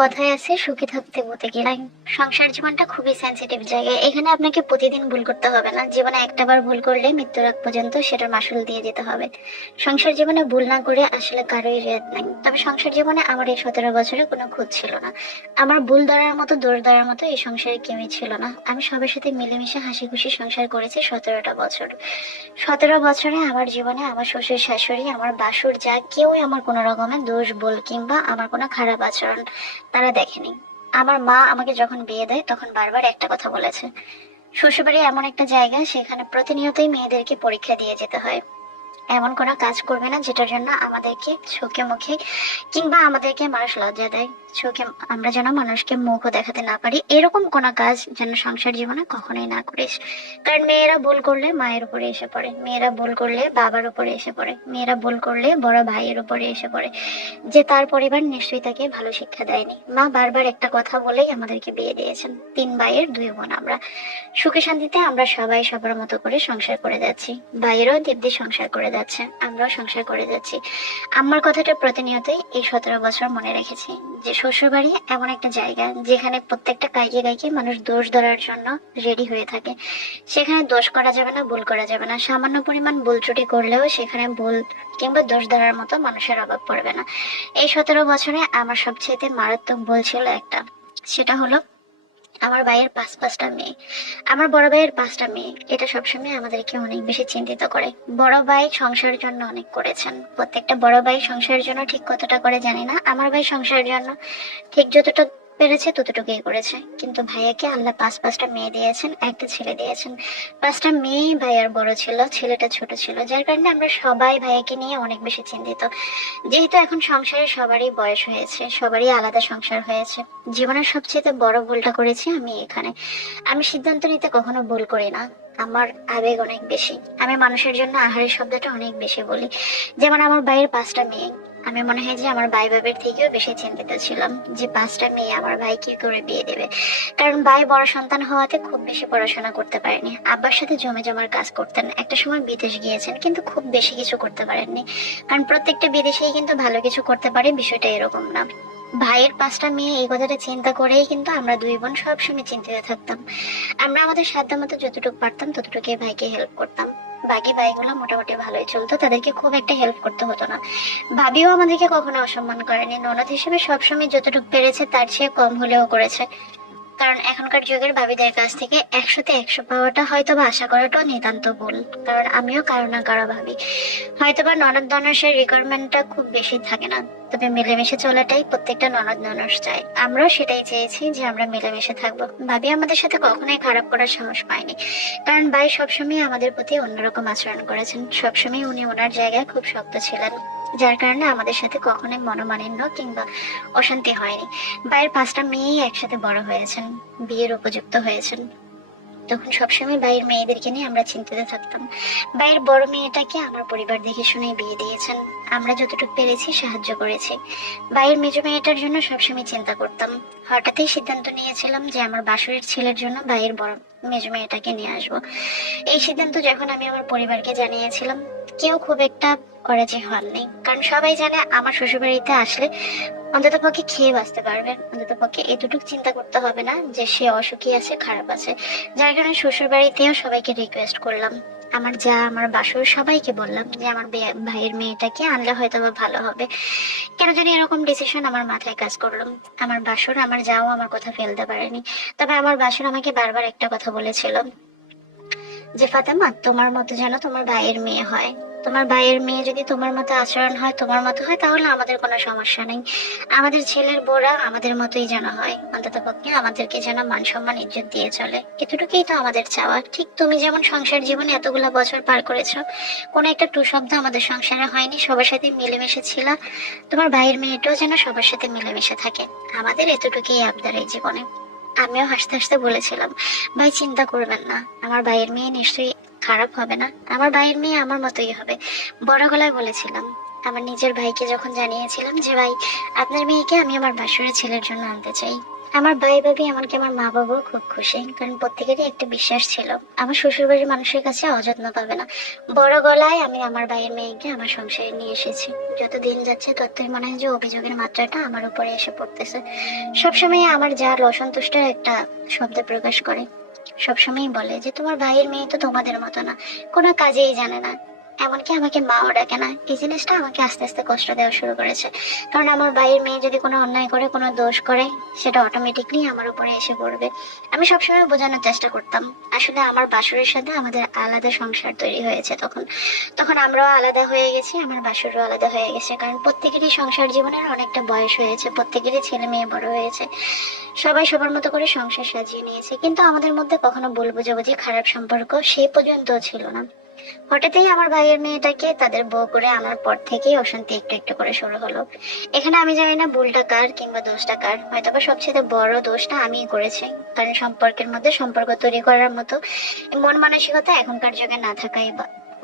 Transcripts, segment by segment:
কথায় আছে সুখে থাকতে বলতে গেলে সংসার জীবনটা খুবই সেন্সিটিভ জায়গা। এখানে আপনাকে প্রতিদিন ভুল করতে হবে না, জীবনে একটাবার ভুল করলে মৃত্যুর আগ পর্যন্ত সেটার মাসুল দিয়ে যেতে হবে। সংসার জীবনে ভুল না করে আসলে কারোই রেয়াত নাই। তবে সংসার জীবনে আমার এই 17 বছরে কোনো খুঁত ছিল না। আমার ভুল ধরার মতো দোষ ধরার মতো এই সংসারে কেউই ছিল না। আমি সবার সাথে মিলেমিশে হাসি খুশি সংসার করেছি 17টা বছর। 17 বছরে আমার জীবনে আমার শ্বশুর শাশুড়ি আমার বাসুর যা কেউই আমার কোনো রকমের দোষ বল কিংবা আমার কোনো খারাপ আচরণ তারা দেখেনি। আমার মা আমাকে যখন বিয়ে দেয় তখন বারবার একটা কথা বলেছে, শ্বশুরবাড়ি এমন একটা জায়গা সেখানে প্রতিনিয়তই মেয়েদেরকে পরীক্ষা দিয়ে যেতে হয়। এমন কোনো কাজ করবে না যেটার জন্য আমাদেরকে চোখে মুখে কিংবা আমাদেরকে মানুষ লজ্জা দেয়, চোখে আমরা যেন মানুষকে মুখও দেখাতে না পারি, এরকম কোনো কাজ যেন সংসার জীবনে কখনোই না করিস। কারণ মেয়েরা ভুল করলে মায়ের উপরে এসে পড়ে, মেয়েরা ভুল করলে বাবার উপরে এসে পড়ে, মেয়েরা ভুল করলে বড় ভাইয়ের উপরে এসে পড়ে, যে তার পরিবার নিশ্চয়ই তাকে ভালো শিক্ষা দেয়নি। মা বারবার একটা কথা বলেই আমাদেরকে বিয়ে দিয়েছেন। 3 ভাইয়ের 2 বোন আমরা, সুখে শান্তিতে আমরা সবাই সবার মতো করে সংসার করে যাচ্ছি। ভাইয়েরও দিব্যি সংসার করে যাচ্ছে, আমরাও সংসার করে যাচ্ছি। আমার কথাটা প্রতিনিয়তই এই 17 বছর মনে রেখেছি যে শ্বশুর বাড়ি এমন একটা জায়গা যেখানে প্রত্যেকটা কাইকে কাইকে মানুষ দোষ ধরার জন্য রেডি হয়ে থাকে। সেখানে দোষ করা যাবে না, ভুল করা যাবে না। সামান্য পরিমাণ ভুল ত্রুটি করলেও সেখানে ভুল কিংবা দোষ ধরার মতো মানুষের অভাব পড়বে না। এই 17 বছরে আমার সবচেয়ে মারাত্মক ভুল ছিল একটা, সেটা হলো আমার ভাইয়ের পাঁচটা মেয়ে। আমার বড় ভাইয়ের 5টা মেয়ে, এটা সবসময় আমাদেরকে অনেক বেশি চিন্তিত করে। বড় ভাই সংসারের জন্য অনেক করেছেন, প্রত্যেকটা বড় ভাই সংসারের জন্য ঠিক কতটা করে জানি না, আমার ভাই সংসারের জন্য ঠিক যতটা পেরেছে ততটুকুই করেছে। কিন্তু ভাইয়াকে আল্লাহ পাঁচটা মেয়ে দিয়েছেন, একটা ছেলে দিয়েছেন। 5টা মেয়েই ভাইয়ার বড় ছিল, ছেলেটা ছোট ছিল, যার কারণে আমরা সবাই ভাইয়াকে নিয়ে অনেক বেশি চিন্তিত। যেহেতু এখন সংসারে সবারই বয়স হয়েছে, সবারই আলাদা সংসার হয়েছে, জীবনের সবচেয়ে বড় ভুলটা করেছি আমি এখানে। আমি সিদ্ধান্ত নিতে কখনো ভুল করি না, আমার আবেগ অনেক বেশি। আমি মানুষের জন্য আহারের শব্দটা অনেক বেশি বলি। যেমন আমার ভাইয়ের 5টা মেয়ে, আমি মনে হয় যে আমার ভাই বাবার থেকেও বেশি চিন্তিত ছিলাম যে 5টা মেয়ে আমার ভাই কি করে বিয়ে দেবে। কারণ ভাই বড় সন্তান হওয়াতে খুব বেশি পড়াশোনা করতে পারেনি, আব্বার সাথে জমে জমার কাজ করতেন, একটা সময় বিদেশ গিয়েছেন কিন্তু খুব বেশি কিছু করতে পারেননি। কারণ প্রত্যেকটা বিদেশেই কিন্তু ভালো কিছু করতে পারে, বিষয়টা এরকম না। ভাইয়ের 5টা মেয়ে এই কথাটা চিন্তা করেই কিন্তু আমরা 2 বোন সবসময় চিন্তিত থাকতাম। আমরা আমাদের সাধ্য মতো যতটুকু পারতাম ততটুকু ভাইকে হেল্প করতাম। বাকি ভাইগুলো মোটামুটি ভালোই চলতো, তাদেরকে খুব একটা হেল্প করতে হতো না। ভাবিও আমাদেরকে কখনো অসম্মান করেনি, ননদ হিসেবে সবসময় যতটুকু পেরেছে তার চেয়ে কম হলেও করেছে। কারণ এখনকার যুগের ভাবিদের কাছ থেকে 100-তে 100 পাওয়াটা হয়তো বা আশা করাটাও নিতান্ত ভুল। কারণ আমিও কারো না কারো ভাবি, হয়তো বা ননদ ননসের রিকোয়ারমেন্টটা খুব বেশি থাকে না, তবে মিলেমিশে চলাটাই প্রত্যেকটা ননদ ননস চায়। আমরাও সেটাই চেয়েছি যে আমরা মিলেমিশে থাকবো। ভাবি আমাদের সাথে কখনোই খারাপ করার সাহস পায়নি। কারণ ভাই সবসময় আমাদের প্রতি অন্যরকম আচরণ করেছেন, সবসময় উনি ওনার জায়গায় খুব শক্ত ছিলেন, যার কারণে আমাদের সাথে কখনোই মনোমালিন্য কিংবা অশান্তি হয়নি। ভাইয়ের 5টা মেয়েই একসাথে বড় হয়েছেন, বিয়ের উপযুক্ত হয়েছেন, তখন সবসময় ভাইয়ের মেয়েদেরকে নিয়ে আমরা চিন্তিত থাকতাম। ভাইয়ের বড় মেয়েটাকে আমার পরিবার দেখে শুনে বিয়ে দিয়েছেন, আমরা যতটুকু পেরেছি সাহায্য করেছি। ভাইয়ের মেজো মেয়েটার জন্য সবসময় চিন্তা করতাম। হঠাৎই সিদ্ধান্ত নিয়েছিলাম যে আমার বাসুরের ছেলের জন্য ভাইয়ের বড় মেজো মেয়েটাকে নিয়ে আসবো। এই সিদ্ধান্ত যখন আমি আমার পরিবারকে জানিয়েছিলাম, কেউ খুব একটা অরাজি হননি। কারণ সবাই জানে আমার শ্বশুরবাড়িতে আসলে অন্তত পক্ষে খেয়ে বাঁচতে পারবেন, অন্তত পক্ষে এতটুকু চিন্তা করতে হবে না যে সে অসুখী আছে, খারাপ আছে। যার কারণে শ্বশুর বাড়িতেও সবাইকে রিকোয়েস্ট করলাম, আমার যা আমার বাসুর সবাইকে বললাম যে আমার ভাইয়ের মেয়েটাকে আনলে হয়তো বা ভালো হবে। কেন জানি এরকম ডিসিশন আমার মাথায় কাজ করলো। আমার বাসুর আমার যাও আমার কথা ফেলতে পারেনি। তবে আমার বাসুর আমাকে বারবার একটা কথা বলেছিল যে ফাতেমা, তোমার মতো যেন তোমার ভাইয়ের মেয়ে হয়। তোমার ভাইয়ের মেয়ে যদি তোমার মতো আচরণ হয়, তোমার মতো হয়, তাহলে আমাদের কোনো সমস্যা নেই। আমাদের ছেলের বউরা আমাদের মতোই যেন হয়, অন্তত পক্ষে আমাদেরকে যেন মান সম্মান ইজ্জত দিয়ে চলে, এতটুকুই তো আমাদের চাওয়া। ঠিক তুমি যেমন সংসার জীবনে এতগুলা বছর পার করেছো, কোনো একটা টু শব্দ আমাদের সংসারে হয়নি, সবার সাথে মিলেমিশে ছিল। তোমার ভাইয়ের মেয়েটাও যেন সবার সাথে মিলেমিশে থাকে, আমাদের এতটুকুই আবদার এই জীবনে। আমিও হাসতে হাসতে বলেছিলাম, ভাই চিন্তা করবেন না, আমার ভাইয়ের মেয়ে নিশ্চয়ই খারাপ হবে না, আমার ভাইয়ের মেয়ে আমার মতোই হবে। বড় গলায় বলেছিলাম। আমার নিজের ভাইকে যখন জানিয়েছিলাম যে ভাই, আপনার মেয়েকে আমি আমার বাসুরের ছেলের জন্য আনতে চাই, আমার ভাই ভাবি এমনকি আমার মা বাবাও খুব খুশি, কারণ প্রত্যেকেরই একটা বিশ্বাস ছিল আমার শ্বশুর বাড়ির মানুষের কাছে অযত্ন পাবে না। বড় গলায় আমি আমার ভাইয়ের মেয়েকে আমার সংসারে নিয়ে এসেছি। যত দিন যাচ্ছে ততই মনে হয় যে অভিযোগের মাত্রাটা আমার উপরে এসে পড়তেছে। সবসময় আমার যার অসন্তুষ্টের একটা শব্দ প্রকাশ করে, সবসময় বলে যে তোমার ভাইয়ের মেয়ে তো তোমাদের মতো না, কোনো কাজেই জানে না। এমনকি আমাকে মাও ডাকে না। এই জিনিসটা আমাকে আস্তে আস্তে কষ্ট দেওয়া শুরু করেছে। কারণ আমার ভাইয়ের মেয়ে যদি কোনো অন্যায় করে, কোনো দোষ করে, সেটা অটোমেটিকলি আমার উপরে এসে পড়বে। আমি সবসময় বোঝানোর চেষ্টা করতাম আসলে আমার বাসুরের সাথে আমাদের আলাদা সংসার তৈরি হয়েছে। তখন তখন আমরাও আলাদা হয়ে গেছি, আমার বাসুরও আলাদা হয়ে গেছে। কারণ প্রত্যেকেরই সংসার জীবনের অনেকটা বয়স হয়েছে, প্রত্যেকেরই ছেলে মেয়ে বড় হয়েছে, সবাই সবার মতো করে সংসার সাজিয়ে নিয়েছে। কিন্তু আমাদের মধ্যে কখনো ভুল বোঝাবুঝি, খারাপ সম্পর্ক সেই পর্যন্ত ছিল না। হঠাৎই আমার ভাইয়ের মেয়েটাকে তাদের বউ করে আমার পর থেকেই অশান্তি একটু একটু করে শুরু হলো। এখানে আমি জানি না ভুলটা কার কিংবা দোষটা কার, হয়তো বা সবচেয়ে বড় দোষটা আমিই করেছি। কারণ সম্পর্কের মধ্যে সম্পর্ক তৈরি করার মতো মন মানসিকতা এখনকার যুগে না থাকাই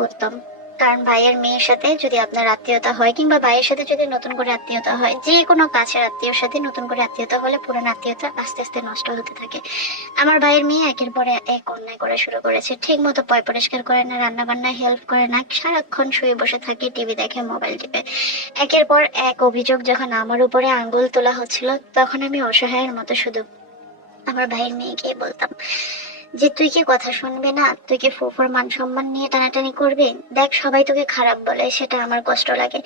উত্তম। কারণ ভাইয়ের মেয়ের সাথে যদি আপনার আত্মীয়তা হয় কিংবা ভাইয়ের সাথে যদি নতুন করে আত্মীয়তা হয়, যে কোনো কাছের আত্মীয়র সাথে নতুন করে আত্মীয়তা হলে পুরান আত্মীয়তা আস্তে আস্তে নষ্ট হতে থাকে। আমার ভাইয়ের মেয়ে একের পর এক অন্যায় করা শুরু করেছে। ঠিক মতো পয় পরিষ্কার করে না, রান্না বান্নায় হেল্প করে না, সারাক্ষণ শুয়ে বসে থাকে, টিভি দেখে, মোবাইল টিপে। একের পর এক অভিযোগ যখন আমার উপরে আঙ্গুল তোলা হচ্ছিল, তখন আমি অসহায়ের মতো শুধু আমার ভাইয়ের মেয়েকে বলতাম যে তুই কি কথা শুনবি না, তুই কি ফুফুর মান সম্মান নিয়ে টানাটানি করবি? দেখ সবাই তোকে খারাপ বলে, সেটা আমার কষ্ট লাগে।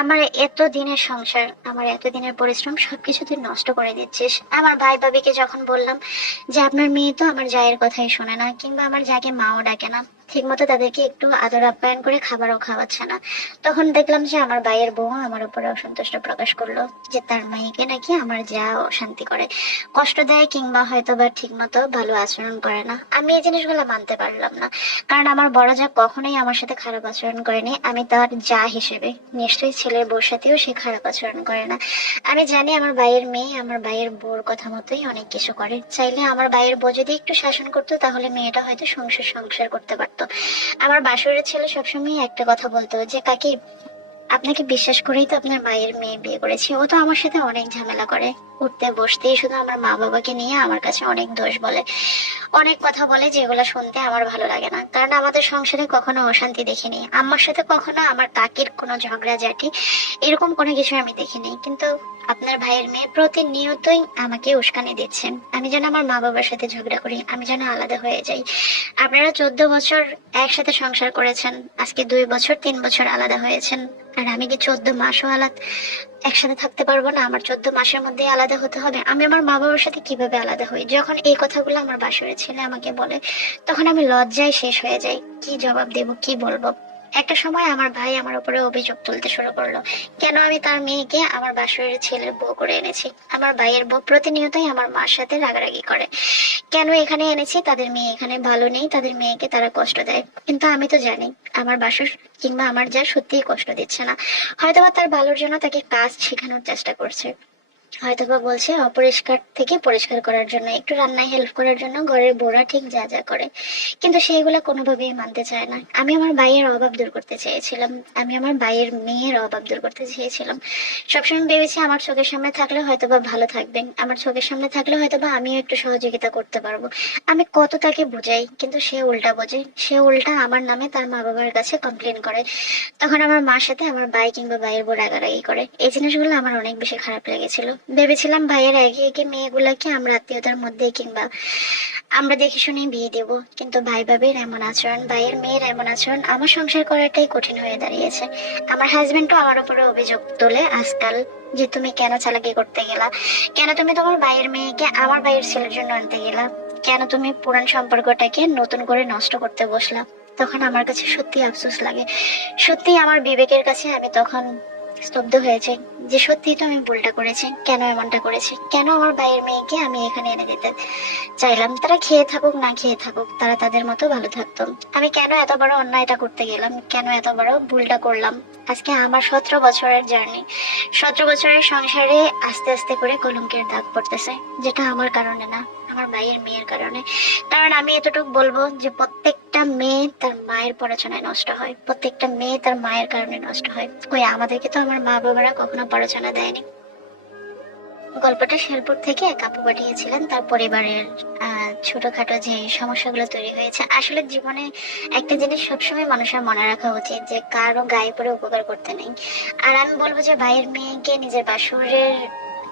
আমার এত দিনের সংসার, আমার এত দিনের পরিশ্রম সবকিছু তুই নষ্ট করে দিচ্ছিস। আমার ভাই ভাবিকে যখন বললাম যে আপনার মেয়ে তো আমার জায়ের কথাই শোনে না, কিংবা আমার যাকে মাও ডাকে না, ঠিক মতো তাদেরকে একটু আদর আপ্যায়ন করে খাবারও খাওয়াচ্ছে না, তখন দেখলাম যে আমার ভাইয়ের বউ আমার উপরে অসন্তুষ্ট প্রকাশ করলো, যে তার মেয়েকে নাকি আমার যা অশান্তি করে, কষ্ট দেয়, কিংবা হয়তো বা ঠিক মতো ভালো আচরণ করে না। আমি এই জিনিসগুলো মানতে পারলাম না। কারণ আমার বড় যা কখনোই আমার সাথে খারাপ আচরণ করেনি, আমি তার যা হিসেবে নিশ্চয়ই ছেলের বউর সাথেও সে খারাপ আচরণ করে না। আমি জানি আমার ভাইয়ের মেয়ে আমার ভাইয়ের বউর কথা মতোই অনেক কিছু করে। চাইলে আমার ভাইয়ের বউ যদি একটু শাসন করতো, তাহলে মেয়েটা হয়তো সংসার সংসার করতে পারতো। আমার বাসুরের ছেলে সবসময় একটা কথা বলতো যে কাকি, আপনাকে বিশ্বাস করেই তো আপনার মায়ের মেয়ে বিয়ে করেছি। ও তো আমার সাথে অনেক ঝামেলা করে, উঠতে বসতেই শুধু আমার মা বাবাকে নিয়ে আমার কাছে অনেক দোষ বলে, অনেক কথা বলে, যেগুলো শুনতে আমার ভালো লাগে না। কারণ আমাদের সংসারে কখনো অশান্তি দেখিনি, আম্মার সাথে কখনো আমার কাকির কোনো ঝগড়াঝাটি এরকম কোনো কিছু আমি দেখিনি। কিন্তু আপনার ভাইয়ের মেয়ে প্রতিনিয়তই আমাকে উস্কানি দিচ্ছেন, আমি যেন আমার মা বাবার সাথে ঝগড়া করি, আমি যেন আলাদা হয়ে যাই। আপনারা 14 বছর একসাথে সংসার করেছেন, আজকে 2 বছর 3 বছর আলাদা হয়েছেন, আর আমি কি 14 মাসও আলাদা একসাথে থাকতে পারবো না? আমার 14 মাসের মধ্যে আলাদা হতে হবে? আমি আমার মা বাবার সাথে কিভাবে আলাদা হই? যখন এই কথাগুলো আমার বাসরের ছেলে আমাকে বলে, তখন আমি লজ্জায় শেষ হয়ে যাই। কি জবাব দেব, কি বলবো? একটা সময় আমার ভাই আমার উপরে অভিযোগ তুলতে শুরু করলো, কেন আমি তার মেয়েকে আমার বাসরের ছেলের বউ করে এনেছি। আমার ভাইয়ের বউ প্রতিনিয়তই আমার মার সাথে রাগারাগি করে, কেন এখানে এনেছি, তাদের মেয়ে এখানে ভালো নেই, তাদের মেয়েকে তারা কষ্ট দেয়। কিন্তু আমি তো জানি আমার বাসর কিংবা আমার যা সত্যিই কষ্ট দিচ্ছে না। হয়তোবা তার ভালোর জন্য তাকে কাজ শেখানোর চেষ্টা করছে, হয়তোবা বলছে অপরিষ্কার থেকে পরিষ্কার করার জন্য, একটু রান্নায় হেল্প করার জন্য ঘরের বউরা ঠিক যা যা করে। কিন্তু সেইগুলো কোনোভাবেই মানতে চায় না। আমি আমার ভাইয়ের অভাব দূর করতে চেয়েছিলাম, আমি আমার ভাইয়ের মেয়ের অভাব দূর করতে চেয়েছিলাম। সবসময় ভেবেছি আমার চোখের সামনে থাকলে হয়তোবা ভালো থাকবেন, আমার চোখের সামনে থাকলে হয়তোবা আমিও একটু সহযোগিতা করতে পারবো। আমি কত তাকে বুঝাই, কিন্তু সে উল্টা বোঝে, সে উল্টা আমার নামে তার মা বাবার কাছে কমপ্লেন করে। তখন আমার মার সাথে আমার ভাই কিংবা ভাইয়ের বউ রাগারাগি করে। এই জিনিসগুলো আমার অনেক বেশি খারাপ লেগেছিল। ভেবেছিলাম ভাইয়ের একে একে মেয়েগুলাকে আমরা আত্মীয়তার মধ্যে কিংবা আমরা দেখে শুনেই বিয়ে দেব, কিন্তু ভাই ভাবির এমন আচরণ, ভাইয়ের মেয়ের এমন আচরণ, আমার সংসার করাটাই কঠিন হয়ে দাঁড়িয়েছে। আমার হাজবেন্ডও আমার উপরে অভিযোগ তোলে আজকাল, যে তুমি কেন চালাকি করতে গেলা, কেন তুমি তোমার ভাইয়ের মেয়েকে আমার ভাইয়ের ছেলের জন্য আনতে গেলা, কেন তুমি পুরান সম্পর্কটাকে নতুন করে নষ্ট করতে বসলা। তখন আমার কাছে সত্যি আফসোস লাগে, সত্যি আমার বিবেকের কাছে আমি তখন স্তব্ধ হয়ে যাই, যে সত্যি তো আমি ভুলটা করেছি, কেন এমনটা করেছি, কেন আমার ভাইয়ের মেয়েকে আমি এখানে এনে দিতে চাইলাম। তারা খেয়ে থাকুক না খেয়ে থাকুক, তারা তাদের মতো ভালো থাকতো। আমি কেন এত বড় অন্যায়টা করতে গেলাম, কেন এত বড় ভুলটা করলাম? আজকে আমার 17 বছরের জার্নি, 17 বছরের সংসারে আস্তে আস্তে করে কলঙ্কের দাগ পড়তেছে, যেটা আমার কারণে না, আমার ভাইয়ের মেয়ের কারণে। কারণ আমি এতটুকু বলবো যে প্রত্যেকটা মেয়ে তার মায়ের পড়াশোনায় নষ্ট হয়, প্রত্যেকটা মেয়ে তার মায়ের কারণে নষ্ট হয়। কই আমাদেরকে তো আমার মা বাবারা কখনো পড়াশোনা দেয়নি। গল্পটা শেরপুর থেকে এক আপু পাঠিয়েছিলেন, তার পরিবারের ছোটখাটো যে সমস্যাগুলো তৈরি হয়েছে। আসলে জীবনে একটা জিনিস সবসময় মানুষের মনে রাখা উচিত, যে কারো গায়ে পড়ে উপকার করতে নেই। আর আমি বলবো যে ভাইয়ের মেয়েকে নিজের বাসুরের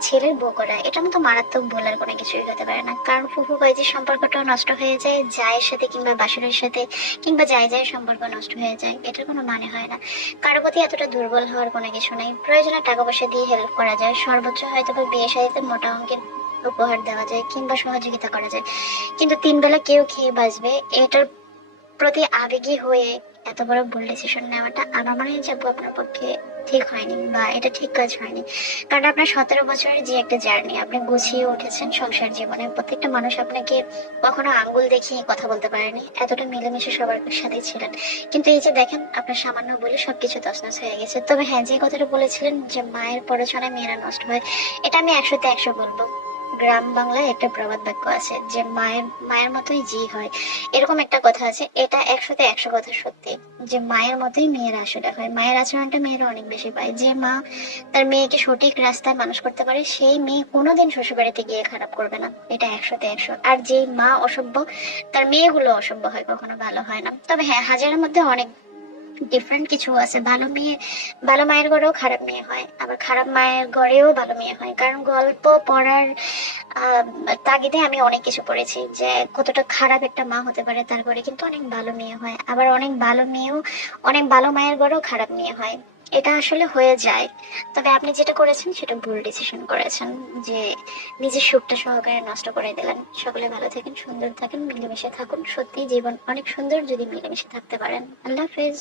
ছেলের বউ করা, এটা মতো মারাত্মক ভুলের কোনো কিছুই হতে পারে না। কারণ ফুফু ভাইজির সম্পর্কটাও নষ্ট হয়ে যায় জায়ের সাথে, কিংবা বাসুরের সাথে, কিংবা যায় সম্পর্ক নষ্ট হয়ে যায়, এটার কোনো মানে হয় না। কারো প্রতি এতটা দুর্বল হওয়ার কোনো কিছু নেই। প্রয়োজনে টাকা পয়সা দিয়ে হেল্প করা যায়, সর্বোচ্চ হয়তো বা বিয়ে শাদীতে মোটা অঙ্কের উপহার দেওয়া যায়, কিংবা সহযোগিতা করা যায়। কিন্তু তিন বেলা কেউ খেয়ে বাঁচবে, এটার প্রতি আবেগী হয়ে এত বড় ভুল ডিসিশন নেওয়াটা আমার মনে হয় যে আপু আপনার পক্ষে ঠিক হয়নি, বা এটা ঠিক কাজ হয়নি। কারণ আপনার 17 বছরের যে একটা জার্নি, আপনি গুছিয়ে উঠেছেন সংসার জীবনে, প্রত্যেকটা মানুষ আপনাকে কখনো আঙ্গুল দেখিয়ে কথা বলতে পারেনি, এতটা মিলেমিশে সবার সাথে ছিলেন। কিন্তু এই যে দেখেন, আপনার সামান্য বলে সবকিছু তছনছ হয়ে গেছে। তবে হ্যাঁ, যে কথাটা বলেছিলেন যে মায়ের পড়াশোনায় মেয়েরা নষ্ট হয়, এটা আমি 100-তে 100 বলবো। গ্রাম বাংলায় একটা প্রবাদ বাক্য আছে যে মায়ের মায়ের মতোই জি হয়, এরকম একটা কথা আছে। এটা 100-তে 100 কথা সত্যি, যে মায়ের মতোই মেয়েরা আসলে হয়। মায়ের আচরণটা মেয়েরা অনেক বেশি পায়। যে মা তার মেয়েকে সঠিক রাস্তায় মানুষ করতে পারে, সেই মেয়ে কোনোদিন শ্বশুর বাড়িতে গিয়ে খারাপ করবে না, এটা 100-তে 100। আর যে মা অসভ্য, তার মেয়েগুলো অসভ্য হয়, কখনো ভালো হয় না। তবে হ্যাঁ, হাজারের মধ্যে অনেক ডিফারেন্ট কিছু আছে। ভালো মেয়ে, ভালো মায়ের ঘরেও খারাপ মেয়ে হয়, আবার খারাপ মায়ের ঘরেও ভালো মেয়ে হয়। কারণ গল্প পড়ার আহ তাগিদে আমি অনেক কিছু পড়েছি যে কতটা খারাপ একটা মা হতে পারে, তার ঘরে কিন্তু অনেক ভালো মেয়ে হয়। আবার অনেক ভালো মেয়েও, অনেক ভালো মায়ের ঘরেও খারাপ মেয়ে হয়। এটা আসলে হয়ে যায়। তবে আপনি যেটা করেছেন সেটা ভুল ডিসিশন করেছেন, যে নিজের সুখটা সহকারে নষ্ট করে দিলেন। সকলে ভালো থাকেন, সুন্দর থাকেন, মিলেমিশে থাকুন। সত্যি জীবন অনেক সুন্দর যদি মিলেমিশে থাকতে পারেন। আল্লাহ হাফেজ।